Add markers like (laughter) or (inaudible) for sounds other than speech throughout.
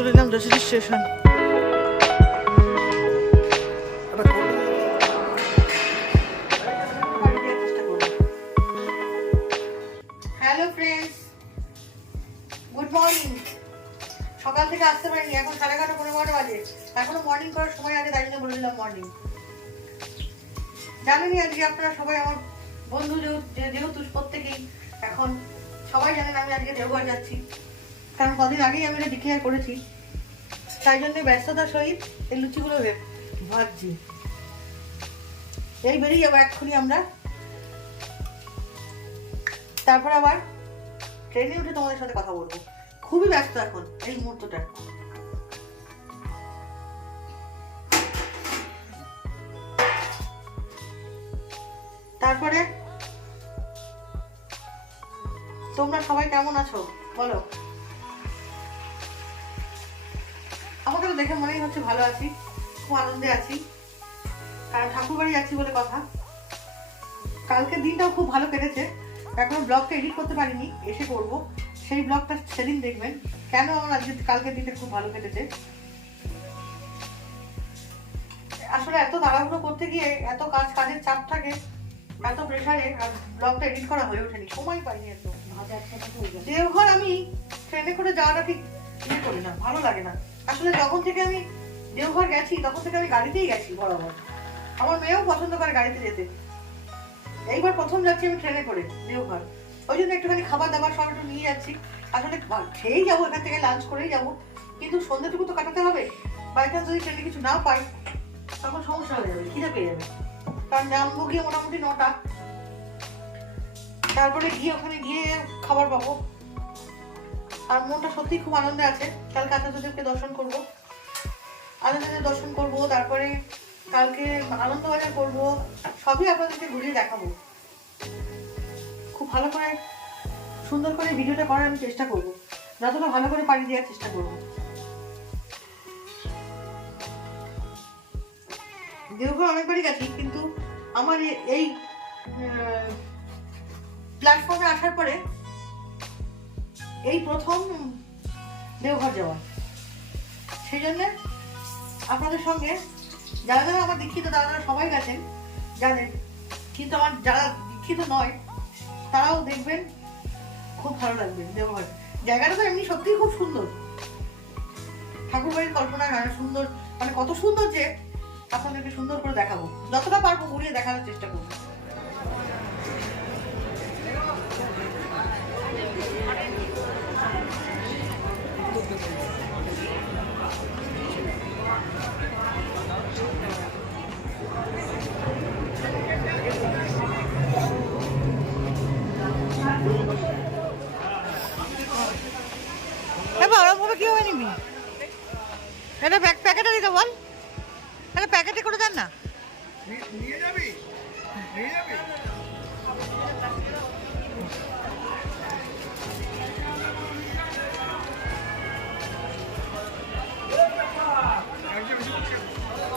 চলে এলাম Jessore station hello friends good morning সকাল থেকে আসতে পারিনি এখন সাড়ে এগারোটা পনেরো বারোটা বাজে। এখনও মর্নিং করার সময় আগে তাই বলে দিলাম মর্নিং জানেনই আজকে আপনারা সবাই আমার বন্ধু যে- যেহেতু প্রত্যেকেই এখন সবাই জানেন আমি আজকে দেওঘর যাচ্ছি। কারণ কদিন আগেই আমি এটা ডিক্লেয়ার করেছি। তাই জন্য ব্যস্ততার সহিত এই লুচিগুলো ভাজছি। এই বেরিয়ে যাব এক্ষুনি আমরা। তারপর আবার ট্রেনে উঠে তোমাদের সাথে কথা বলব। খুবই ব্যস্ত এখন এই মুহূর্তটা। তারপরে তোমরা সবাই কেমন আছো? বলো। তো দেখে মনেই হচ্ছে ভালো আছি খুব আনন্দে আছি। কারণ ঠাকুর বাড়ি যাচ্ছি বলে কথা। কালকের দিনটাও খুব ভালো কেটেছে। এখনও ব্লগটা এডিট করতে পারিনি এসে করব। সেই ব্লগটা সেদিন দেখবেন। কেন আমার আজকে কালকের দিনটা খুব ভালো কেটেছে? আসলে এত তাড়াহুড়ো করতে গিয়ে এত কাজ কাজের চাপ থাকে এত প্রেশারে আর ব্লগটা এডিট করা হয়ে ওঠেনি। সময় পাইনি এত। দেওঘর আমি ট্রেনে করে যাওয়াটা ঠিক ইয়ে করি না ভালো লাগে না। আসলে যখন থেকে আমি দেওঘর গেছি, তখন থেকে আমি গাড়িতেই গেছি বরাবর। আমার মেয়েও পছন্দ করে গাড়িতে যেতে। এইবার প্রথম যাচ্ছি আমি ট্রেনে করে, দেওঘর। ওই জন্য একটুখানি খাবার দাবার সব একটু নিয়ে যাচ্ছি। আসলে খেয়েই যাব এখান থেকে লাঞ্চ করেই যাব। কিন্তু সন্ধ্যেটুকু তো কাটাতে হবে। বাই চান্স যদি ট্রেনে কিছু না পাই, তখন সমস্যা হয়ে যাবে, খিদে পেয়ে যাবে। কারণ নামবো গিয়ে মোটামুটি নটা। তারপরে গিয়ে ওখানে গিয়ে খাবার পাবো। আর মনটা সত্যি খুব আনন্দে আছে। কালকে আচার্যদেবকে দর্শন করব। আচার্যদেব দর্শন করব, তারপরে কালকে আনন্দবাজার করব, সবই আপনাদেরকে ঘুরিয়ে দেখাবো। খুব ভালো করে, সুন্দর করে ভিডিওটা করার আমি চেষ্টা করব। যতটা ভালো করে পারি দেওয়ার চেষ্টা করব। দেওঘর অনেকবারই গেছি, কিন্তু আমার এই প্ল্যাটফর্মে আসার পরে এই প্রথম দেওঘর যাওয়া। সেই জন্যে আপনাদের সঙ্গে যারা যারা আমার দীক্ষিত, তারা সবাই গেছেন, জানেন। কিন্তু আমার যারা দীক্ষিত নয়, তারাও দেখবেন খুব ভালো লাগবে দেওঘর। জায়গাটা তো এমনি সত্যিই খুব সুন্দর। ঠাকুরবাড়ির কল্পনা হয় না সুন্দর মানে কত সুন্দর যে আপনাদেরকে সুন্দর করে দেখাবো। যতটা পারব ঘুরিয়ে দেখানোর চেষ্টা করব। তাহলে প্যাকেটে করে দেন না।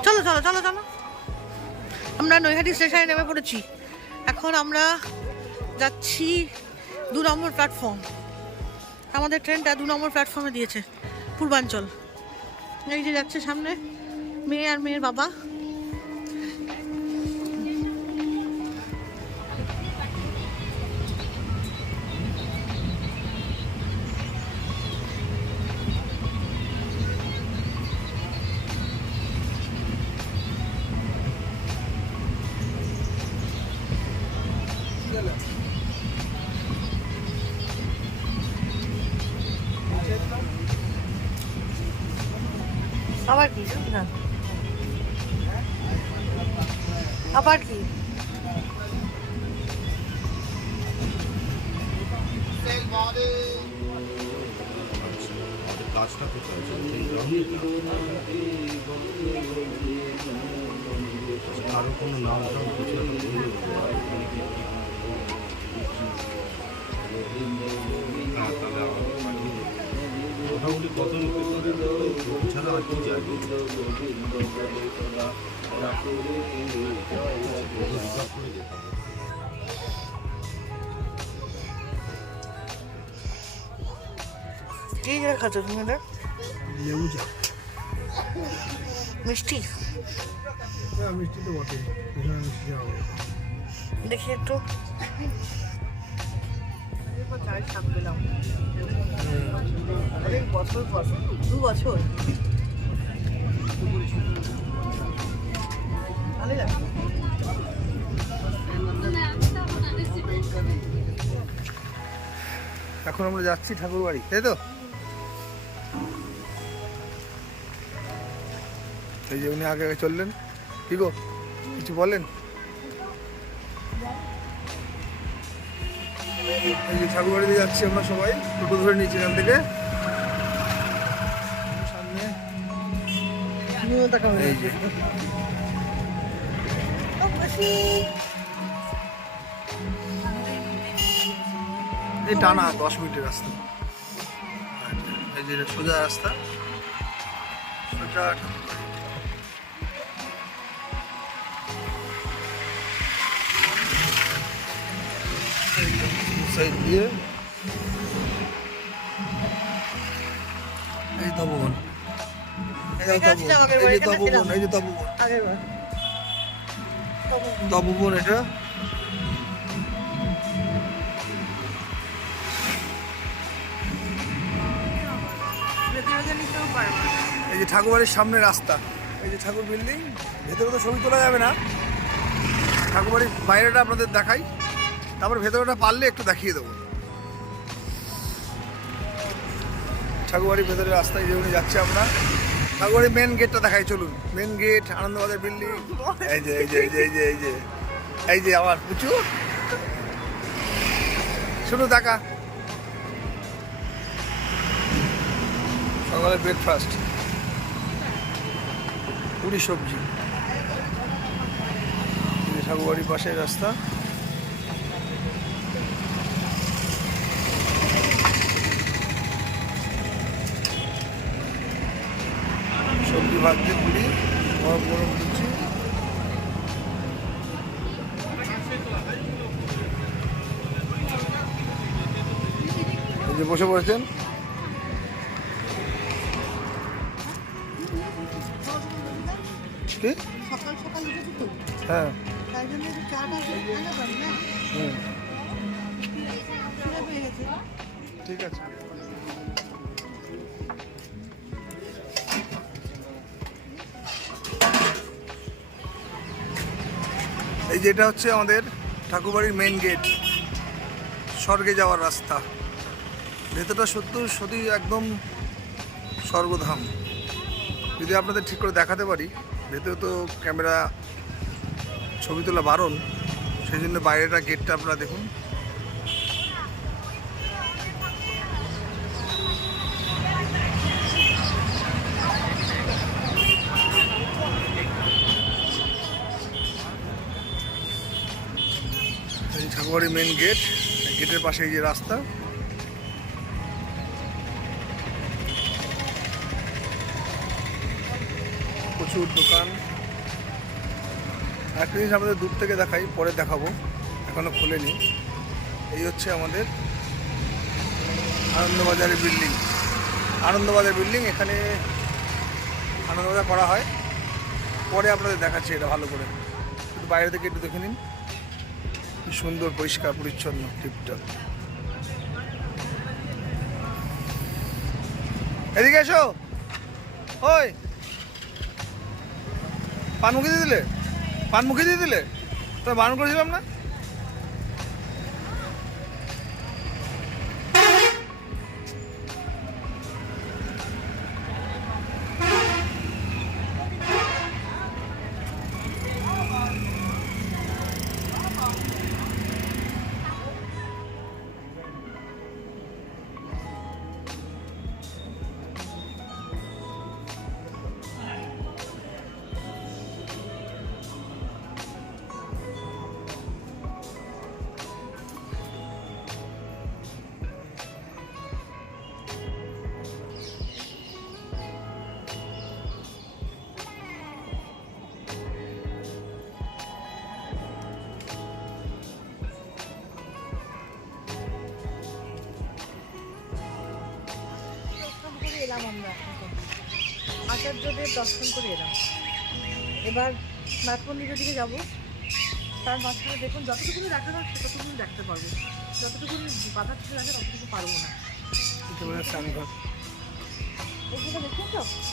চলো চলো চলো চলো। আমরা নৈহাটি স্টেশনে নেমে পড়েছি। এখন আমরা যাচ্ছি দু নম্বর প্ল্যাটফর্ম আমাদের ট্রেনটা দু নম্বর প্ল্যাটফর্মে দিয়েছে, পূর্বাঞ্চল। এই যে যাচ্ছে সামনে মেয়ে আর মেয়ের বাবা? মোটামুটি কত ছাড়া আর কি হবে? কি খাচ্ছ তুমি এটা? লেবু চা মিষ্টি? হ্যাঁ মিষ্টি তো বটে মিষ্টি দেখি একটু। বছর দু বছর এখন আমরা যাচ্ছি ঠাকুর বাড়ি তাই তো? এই যে উনি আগে আগে চললেন। কি গো, কিছু বলেন? এই যে ঠাকুর বাড়িতে যাচ্ছি আমরা সবাই টোটো ধরে নিয়েছি এখান থেকে। সামনে। এই যে। এই টানা দশ মিনিটের রাস্তা। এই যে সোজা রাস্তা। সোজা সাইড দিয়ে। এই তপবন এই তপবন এই যে তপবন তপবন এটা। এই যে ঠাকুরবাড়ির সামনে রাস্তা। এই যে ঠাকুর বিল্ডিং ভেতরে তো ছবি তোলা যাবে না। ঠাকুরবাড়ির বাইরেটা আপনাদের দেখাই। তারপর ভেতরেটা পারলে একটু দেখিয়ে দেবো। ঠাকুরবাড়ির ভেতরে রাস্তায় যেমনি যাচ্ছি আমরা, ঠাকুরবাড়ির মেন গেটটা দেখাই, চলুন। মেন গেট আনন্দবাজার বিল্ডিং এই যে এই যে এই যে এই যে এই যে এই যে আমার পুচু। শুধু দেখা সকালে ব্রেকফাস্ট পুরি সবজি। ঠাকুরবাড়ির পাশে রাস্তা। সবজি ভাজছে পুরি গরম গরম এই যে বসে পড়েছেন? হ্যাঁ। ঠিক আছে। যেটা হচ্ছে আমাদের ঠাকুরবাড়ির মেন গেট স্বর্গে যাওয়ার রাস্তা। ভেতরটা সত্য, সত্যি একদম স্বর্গধাম। যদি আপনাদের ঠিক করে দেখাতে পারি, ভেতরে তো ক্যামেরা ছবি তোলা বারণ, সেই জন্য বাইরেটা গেটটা আপনারা দেখুন। এই মেন গেট গেটের পাশে এই যে রাস্তা। প্রচুর দোকান। একটা জিনিস আমাদের দূর থেকে দেখাই, পরে দেখাবো। এখনও খোলেনি। এই হচ্ছে আমাদের আনন্দবাজারের বিল্ডিং আনন্দবাজার বিল্ডিং এখানে আনন্দবাজার করা হয়। পরে আপনাদের দেখাচ্ছি এটা ভালো করে। বাইরে থেকে একটু দেখে নিন। সুন্দর, পরিষ্কার, পরিচ্ছন্ন টিপটপ এদিকে এসো। ওই। পানমুখি দিয়ে দিলে? পানমুখি দিয়ে দিলে? তো বারণ করেছিলাম না? আমরা আচার্যদেব দর্শন করে এলাম। এবার নাথ মন্দিরের দিকে যাব। তার মাঝখানে দেখুন যতটুকু দেখা যাচ্ছে ততটুকু দেখতে পারব। যতটুকু বাধা ছিল আছে ততটুকু পারব না।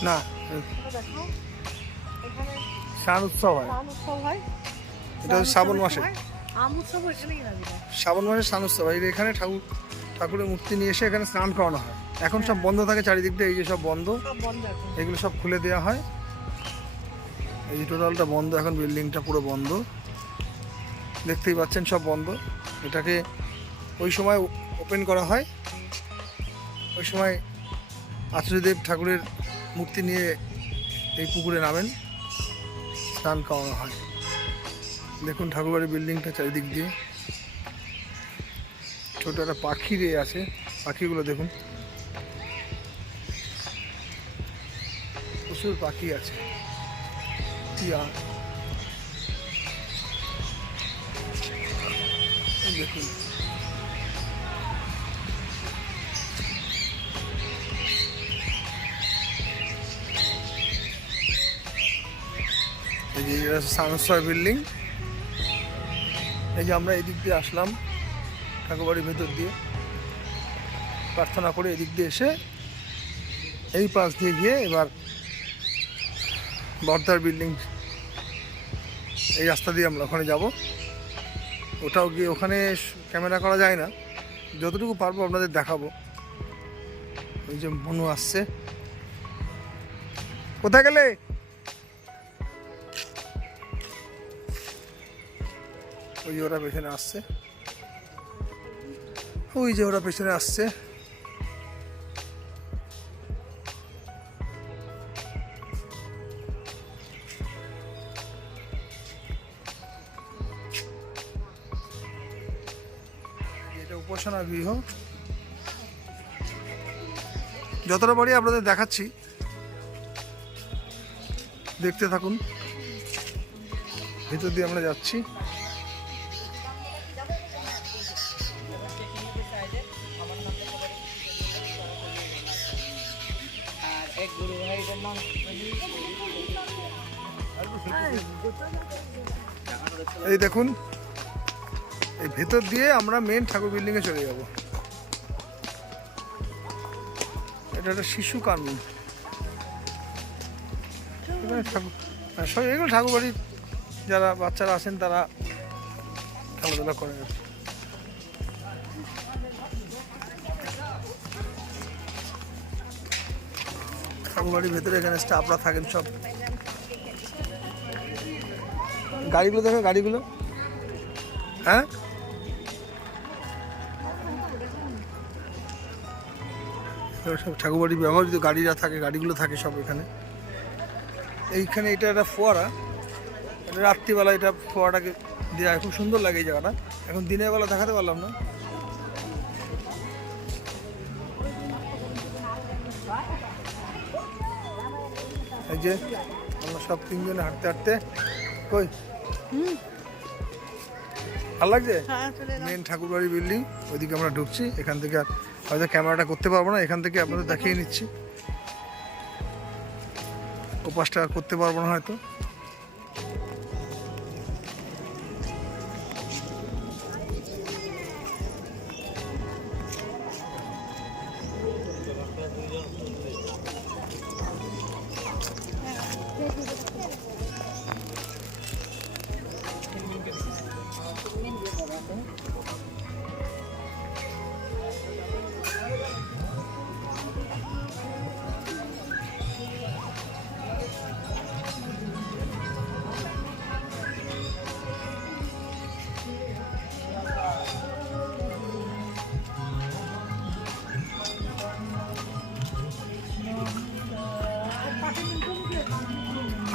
না। স্নান উৎসব হয়। উৎসব হয়। এটা শ্রাবণ মাসে। আম উৎসব এখানেই শ্রাবণ মাসে স্নান উৎসব হয়। এখানে ঠাকুর ঠাকুরের মূর্তি নিয়ে এসে এখানে স্নান করানো হয়। এখন সব বন্ধ থাকে চারিদিক দিয়ে এই যে সব বন্ধ। এগুলো সব খুলে দেওয়া হয়। এই যে টোটালটা বন্ধ এখন বিল্ডিংটা পুরো বন্ধ। দেখতেই পাচ্ছেন সব বন্ধ। এটাকে ওই সময় ওপেন করা হয়। ওই সময় আচার্যদেব ঠাকুরের মূর্তি নিয়ে এই পুকুরে নামেন। স্নান করানো হয়। দেখুন ঠাকুরবাড়ির বিল্ডিংটা চারিদিক দিয়ে। ছোটো একটা পাখি রে আছে। পাখিগুলো দেখুন। প্রচুর পাখি আছে। টিয়া। দেখুন। হচ্ছে বিল্ডিং। এই যে আমরা এদিক দিয়ে আসলাম ঠাকুরবাড়ির ভেতর দিয়ে। প্রার্থনা করে এদিক দিয়ে এসে এই পাশ দিয়ে গিয়ে এবার বর্দার বিল্ডিং। এই রাস্তা দিয়ে আমরা ওখানে যাব। ওটাও গিয়ে ওখানে ক্যামেরা করা যায় না। যতটুকু পারব আপনাদের দেখাবো। ওই যে মনু আসছে। কোথায় গেলে? ওই যে ওরা পেছনে আসছে। ওই যে ওরা পেছনে আসছে। উপাসনা গৃহ যতটা পারি আপনাদের দেখাচ্ছি। দেখতে থাকুন। ভিতর দিয়ে আমরা যাচ্ছি। এই দেখুন ভেতর দিয়ে আমরা মেন ঠাকুর বিল্ডিং এ চলে যাব। এটা একটা শিশু কানন ঠাকুর হ্যাঁ, এগুলো ঠাকুর বাড়ির যারা বাচ্চারা আছেন তারা খেলাধুলা করে। ঠাকুর বাড়ির ভেতরে এখানে স্টাফরা থাকেন সব। গাড়িগুলো দেখো গাড়িগুলো। হ্যাঁ? সব ঠাকুরবাড়ির ব্যবহৃত গাড়িরা থাকে গাড়িগুলো থাকে সব এখানে। এইখানে এটা একটা ফোয়ারা। এটা রাত্রিবেলা এটা ফোয়ারাটাকে দেওয়া খুব সুন্দর লাগে এই জায়গাটা। এখন দিনের বেলা দেখাতে পারলাম না। এই যে আমরা সব তিনজনে হাঁটতে হাঁটতে কই? ভালো লাগছে? মেন ঠাকুরবাড়ি বিল্ডিং ওইদিকে আমরা ঢুকছি। এখান থেকে আর হয়তো ক্যামেরাটা করতে পারব না, এখান থেকে আপনাদের দেখিয়ে নিচ্ছি। ওপাশটা করতে পারব না হয়তো।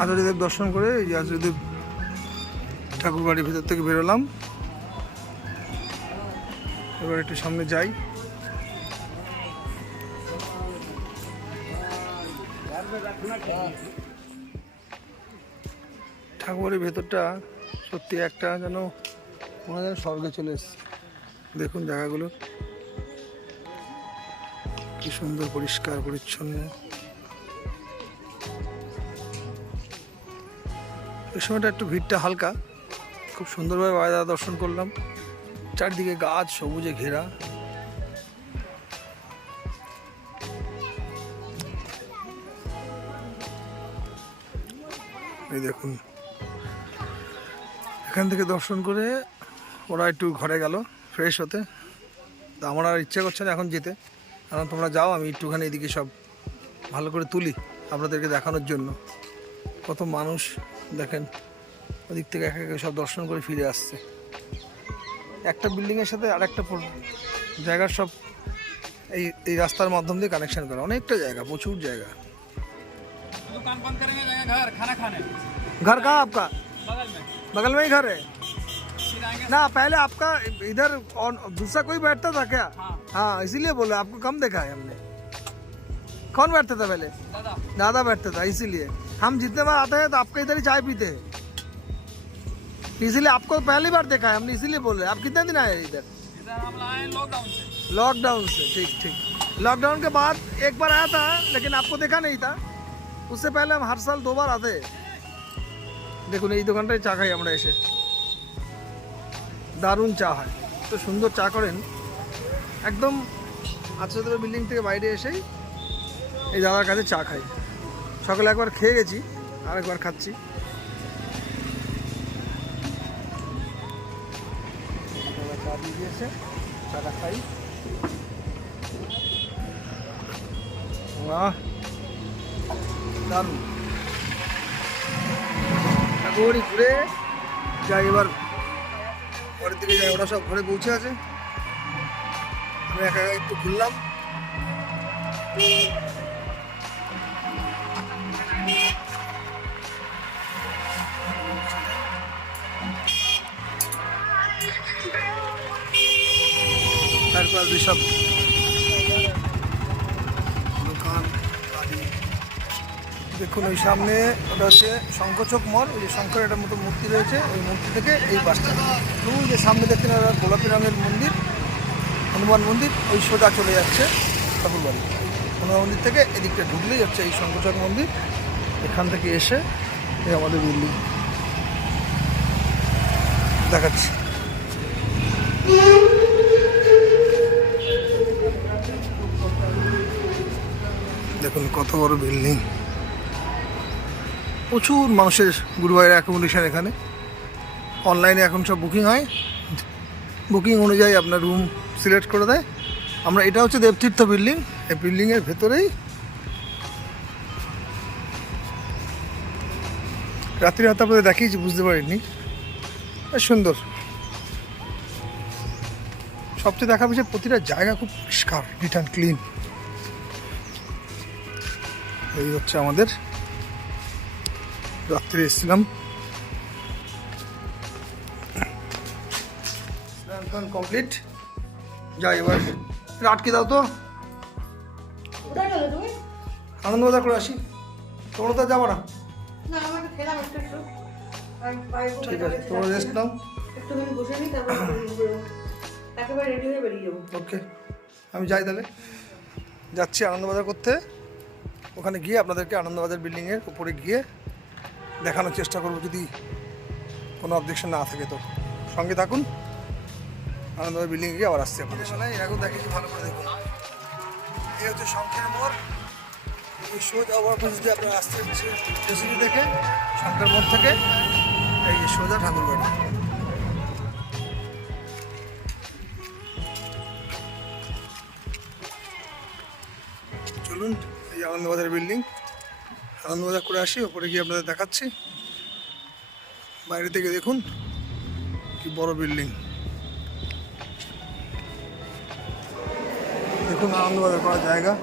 আচার্যদেব দর্শন করে এই যে ঠাকুর বাড়ির ভেতর থেকে বেরোলাম। এবার একটু সামনে যাই। ঠাকুরের ভেতরটা সত্যি একটা যেন মনে হয় যেন স্বর্গে চলে এসছে। দেখুন জায়গাগুলো। কি সুন্দর পরিষ্কার, পরিচ্ছন্ন। এই সময়টা একটু ভিড়টা হালকা। খুব সুন্দরভাবে বায়দা দর্শন করলাম। চারদিকে গাছ, সবুজে ঘেরা। এই দেখুন। এখান থেকে দর্শন করে ওরা একটু ঘরে গেল ফ্রেশ হতে। তা আমার আর ইচ্ছা করছে না এখন যেতে। কারণ তোমরা যাও, আমি একটুখানি এদিকে সব ভালো করে তুলি আপনাদেরকে দেখানোর জন্য। কত মানুষ। দেখেন ওদিক থেকে একে একে সব দর্শন করে ফিরে আসছে একটা বিল্ডিংয়ের সাথে আরেকটা পর- জায়গার সব এই এই রাস্তার মাধ্যম দিয়ে কানেকশন করা অনেকটা জায়গা প্রচুর জায়গা दुकान बंद करेंगे जाएंगे घर खाना खाने घर कहाँ आपका बगल में बगल में ही घर है फिर आएंगे ना पहले आपका इधर और दूसरा कोई बैठता था क्या हाँ हाँ इसीलिए बोला आपको कम देखा है हमने कौन बैठता था पहले दादा दादा बैठता था इसीलिए हम जितने बार आते हैं तो आपके इधर ही चाय पीते हैं इसीलिए आपको पहली बार देखा है हमने इसीलिए बोल रहे हैं आप कितने दिन आए हैं इधर इधर हम आए लॉकडाउन से लॉकडाउन से ठीक ठीक लॉकडाउन के बाद एक बार आया था लेकिन आपको देखा नहीं था उससे पहले हम हर साल दो बार आते हैं দেখুন এই দোকানটায় চা খাই আমরা এসে দারুণ চা হয় তো সুন্দর চা করেন একদম আচ্ছা বিল্ডিং থেকে বাইরে এসেই এই দাদার কাছে চা খাই সকালে একবার খেয়ে গেছি আর একবার খাচ্ছি চা দিয়ে দিয়েছে, চাটা খাই। বাহ, দারুণ। ঘুরি ঘুরে যাই, এবার ঘরের দিকে যাই, ওরা সব ঘরে পৌঁছে আছে। আমি একা একটু ঘুরলাম। দেখুন, ওই সামনে ওটা হচ্ছে শঙ্করচক মল, ওই যে শঙ্কর একটা মতো মূর্তি রয়েছে, ওই মূর্তি থেকে এই বাসটা। ওই যে সামনে দেখছেন গোলাপি রঙের মন্দির, হনুমান মন্দির, ওই সোজা চলে যাচ্ছে ঠাকুরবাড়ি হনুমান মন্দির থেকে এদিকটা ঢুকলেই হচ্ছে এই শঙ্করচক মন্দির, এখান থেকে এসে এই আমাদের বিল্ডিং। দেখাচ্ছি। দেখুন কত বড় বিল্ডিং প্রচুর মানুষের গুরুবাইয়ের অ্যাকোমোডেশন এখানে। অনলাইনে এখন সব বুকিং হয়। বুকিং অনুযায়ী আপনার রুম সিলেক্ট করে দেয়। আমরা, এটা হচ্ছে দেবতীর্থ বিল্ডিং এই বিল্ডিংয়ের ভেতরেই রাত্রি রাত আপনাদের দেখিয়েছি, বুঝতে পারিনি। সুন্দর। সবচেয়ে দেখা যাচ্ছে প্রতিটা জায়গা খুব পরিষ্কার নিট ক্লিন এই হচ্ছে আমাদের রাত্রে এসেছিলাম। কমপ্লিট যাই এবার আটকে দাও তো। কোথায় গেলে আনন্দবাজার করে আসি। তোমরা তো যাব না। ঠিক আছে তোমরা রেস্ট নাও। ওকে আমি যাই তাহলে। যাচ্ছি আনন্দবাজার করতে। ওখানে গিয়ে আপনাদেরকে আনন্দবাজার বিল্ডিংয়ের উপরে গিয়ে দেখানোর চেষ্টা করব যদি কোনো অবজেকশন না থাকে তো। সঙ্গে থাকুন। আনন্দবাজার বিল্ডিংয়ে গিয়ে আবার আসছি আপনাদের সাথে এরকম দেখেছি, ভালো করে দেখুন এই হচ্ছে শঙ্করের মোড়। এই সোজা ওভারব্রিজ দিয়ে আপনারা আসতে হচ্ছে জেসিবি থেকে শঙ্কর মোড় থেকে এই সোজা ঠাকুরবাড়ি। চলুন। এই আনন্দবাজার বিল্ডিং আনন্দবাজার করে আসি, ওপরে গিয়ে আপনাদের দেখাচ্ছি। বাইরে থেকে দেখুন কি বড় বিল্ডিং দেখুন আনন্দবাজার করার জায়গা।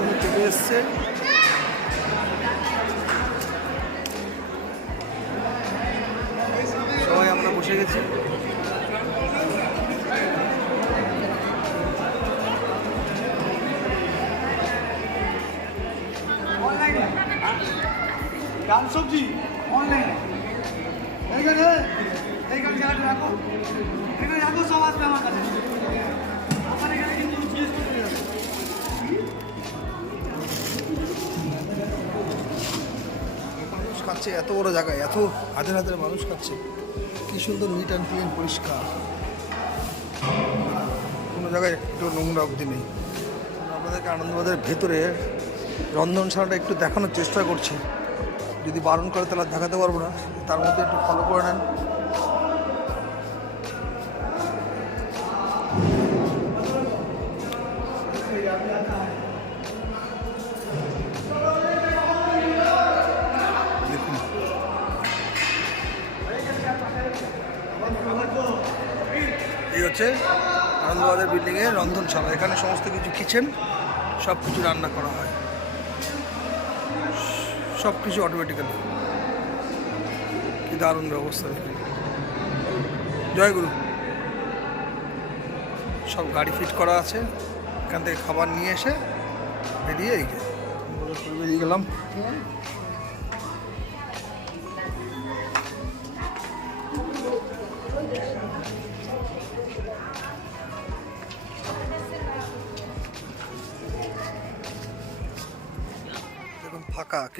জন্য চেপে এসছে। সবাই, আমরা বসে গেছি। ডাল সবজি? অনলাইন এইখানে এইখানে রাখো এখানে রাখো সব আসবে আমার কাছে। খাচ্ছে এত বড় জায়গায় এত হাজার হাজার মানুষ খাচ্ছে কি সুন্দর নিট অ্যান্ড ক্লিন পরিষ্কার। কোনো জায়গায় একটু নোংরা অবধি নেই। আপনাদেরকে আনন্দবাজারের ভেতরে রন্ধনশালাটা একটু দেখানোর চেষ্টা করছি। যদি বারণ করে তাহলে দেখাতে পারব না। তার মধ্যে একটু ফলো করে নেন। আনন্দবাজার বিল্ডিংয়ে রন্ধনশালা এখানে সমস্ত কিছু কিচেন সব কিছু রান্না করা হয়। সব কিছু অটোমেটিক্যালি কি দারুণ ব্যবস্থা জয়গুরু সব গাড়ি ফিট করা আছে। এখান থেকে খাবার নিয়ে এসে বেরিয়ে এই যে। বেরিয়ে গেলাম।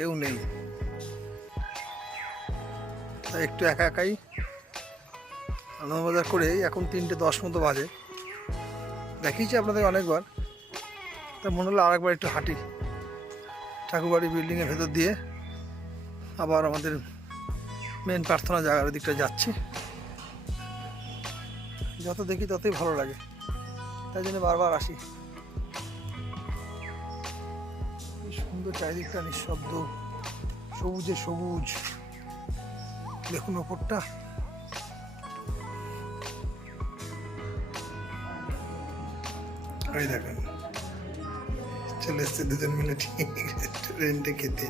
কেউ নেই। তাই একটু একা একাই আনন্দবাজার করে এখন তিনটে দশ মতো বাজে। দেখিয়েছি আপনাদের অনেকবার। তা মনে হলো আরেকবার একটু হাঁটি। ঠাকুরবাড়ি বিল্ডিংয়ের ভেতর দিয়ে আবার আমাদের মেন প্রার্থনা জায়গার ওদিকটা যাচ্ছি। যত দেখি ততই ভালো লাগে। তাই জন্য বারবার আসি। সুন্দর চারিদিকটা, নিঃশব্দ, সবুজে সবুজ। দেখুন ওপরটা। দেখেন, চলে এসছে দুজন মিলে ঠিক রেস্টুরেন্টে খেতে।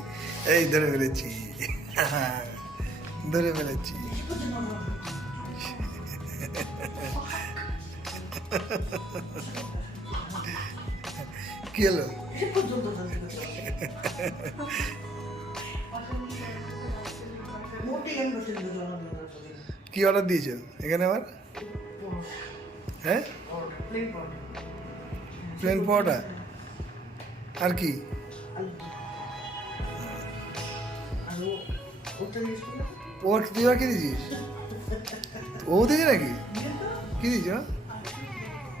এই ধরে ফেলেছি। ধরে ফেলেছি। কি হলো? (laughs) কি অর্ডার দিয়েছেন? এখানে আবার? হ্যাঁ? প্লেন পরোটা আর কি? ওর তুই আর কি দিয়েছিস? ও দিয়েছে নাকি? কি দিয়েছ?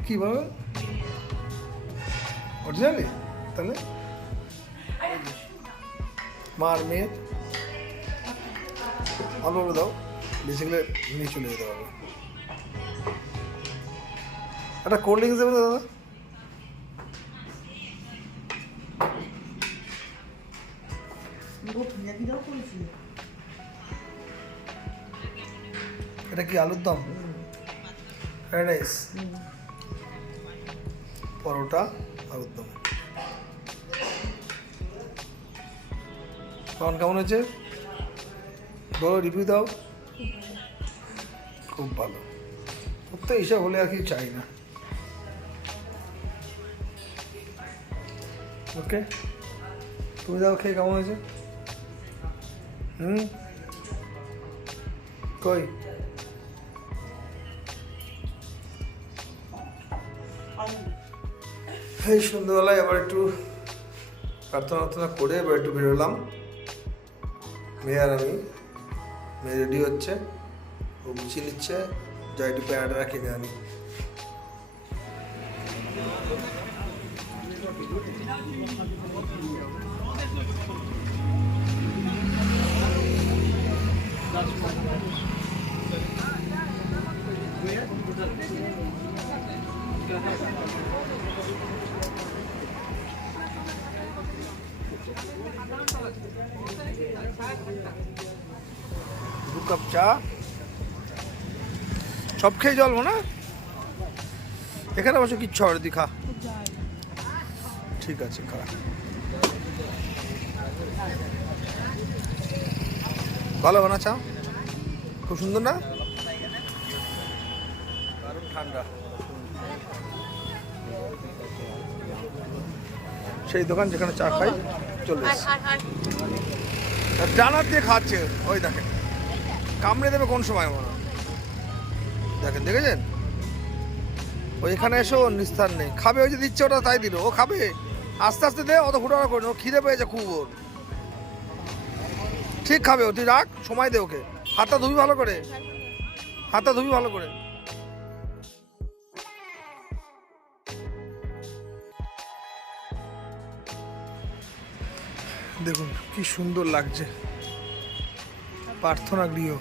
কি বলো? অরিজিনালি তাহলে মার মেয়ের অল্প অল্প দাও বেশি গেলে নিয়ে চলে যেতে পারবে একটা কোল্ড ড্রিঙ্কস দেবে তো দাদা এটা কি আলুর দম ফ্রাইড রাইস পরোটা আলুর দম কেমন কেমন হয়েছে? বলো রিভিউ দাও। খুব ভালো। তো এইসব হলে আর কিছু চাই না। ওকে। তুমি দাও, খেয়ে কেমন হয়েছে? হুম? কই? এই সন্ধ্যেবেলায় আবার একটু প্রার্থনা প্রার্থনা করে এবার একটু বেরোলাম। মেয়ে আর আমি। মেয়ে রেডি হচ্ছে। ও গুছিয়ে নিচ্ছে। একটু প্যারাটা কিনে আনি দু কাপ চা। সব খেয়ে জলবো না এখানে অবশ্য কিচ্ছু হবে না, তুই খা ঠিক আছে খা। ভালো বানা চা? খুব সুন্দর না? ঠান্ডা। সেই দোকান যেখানে চা খাই চলে জানার দিয়ে খাচ্ছে। ওই দেখেন। কামড়ে দেবে কোন সময় মনে? দেখেন, দেখেছেন? ও এখানে এসে ওর নিস্তার নেই। খাবে, ওই যে দিচ্ছে ওটা, তাই দিল। ও খাবে। আস্তে আস্তে দে, অত ফুটানো করে ও খিদে পেয়েছে খুব ওর। ঠিক খাবে ও, তুই রাখ, সময় দে ওকে। হাতটা ধুবি ভালো করে। হাতটা ধুবি ভালো করে। দেখুন, কি সুন্দর লাগছে। প্রার্থনা গৃহ।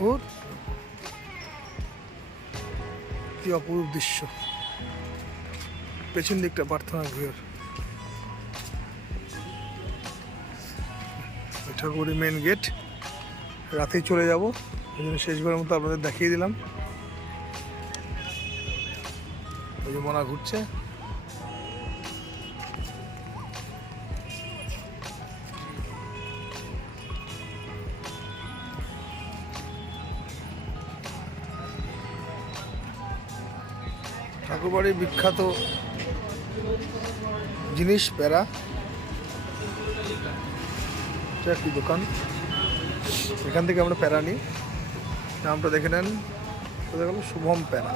ওর কি অপরূপ দৃশ্য। পেছন দিকটা প্রার্থনা গৃহর। ঠাকুরের মেন গেট রাতেই চলে যাব। ওই জন্য শেষবারের মতো আপনাদের দেখিয়ে দিলাম। ওই যে মনা ঘুরছে। ঠাকুরবাড়ির বিখ্যাত জিনিস প্যারা এটা একটি দোকান। এখান থেকে আমরা প্যারা নিই। নামটা দেখে নেন। শুভম প্যারা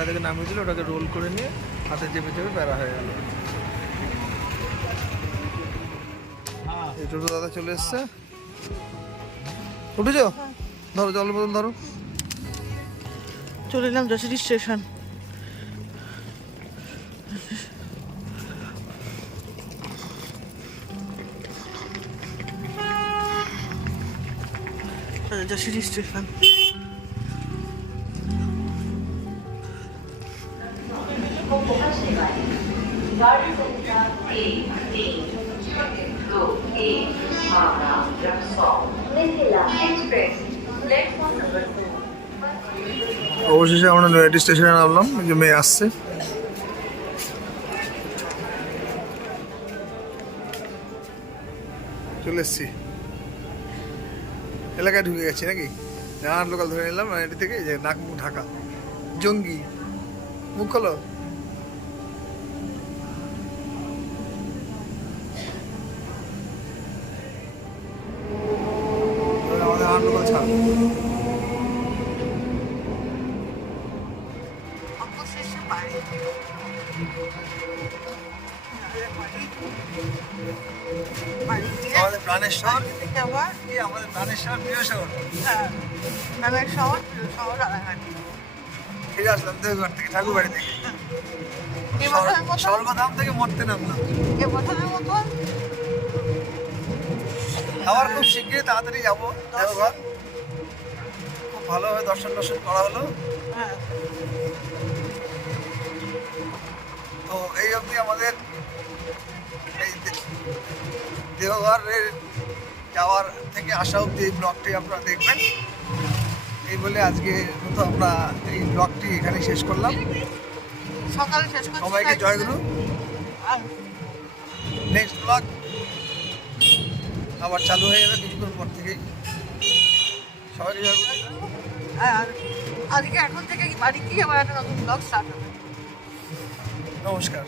কড়াই থেকে নামিয়ে দিল, ওটাকে রোল করে নিয়ে হাতে চেপে চেপে প্যারা হয়ে গেল। এই দাদা চলে এসছে। উঠেছো? ধরো জল বোতল ধরো। চলে এলাম যশোরী স্টেশন। যশোরী স্টেশন। অবশেষে আমরা নয়াটি স্টেশনে নামলাম যে মেয়ে আসছে। চলে এসছি। এলাকায় ঢুকে গেছি নাকি? জানার লোকাল ধরে নিলাম, নয়াটি থেকে যে নাক মুখ ঢাকা। জঙ্গি। মুখ খোলো। শহর থেকে আবার কি আমাদের প্রাণের শহর প্রিয় শহর। হ্যাঁ, গ্রামের শহর প্রিয় শহর রানাঘাট ফিরে আসলাম দেওঘর থেকে ঠাকুর বাড়ি থেকে। স্বর্গধাম থেকে মরতে নামলাম। আবার খুব শীঘ্রই তাড়াতাড়ি যাব দেওঘর খুব ভালোভাবে দর্শন দর্শন করা হলো। হ্যাঁ। তো এই অবধি আমাদের এই দে- দেওঘরের যাওয়ার থেকে আসা অবধি এই ব্লগটি আপনারা দেখবেন। এই বলে আজকে মতো আমরা এই ব্লগটি এখানে শেষ করলাম। সকালে শেষ করছি সবাইকে জয়গুরু আর নেক্সট ব্লগ আবার চালু হয়ে যাবে কিছুক্ষণ পর থেকেই। সবাইকে জয়গুরু আর আজকে এখন থেকে বাড়ি গিয়ে আবার একটা নতুন ব্লগ স্টার্ট হবে। নমস্কার।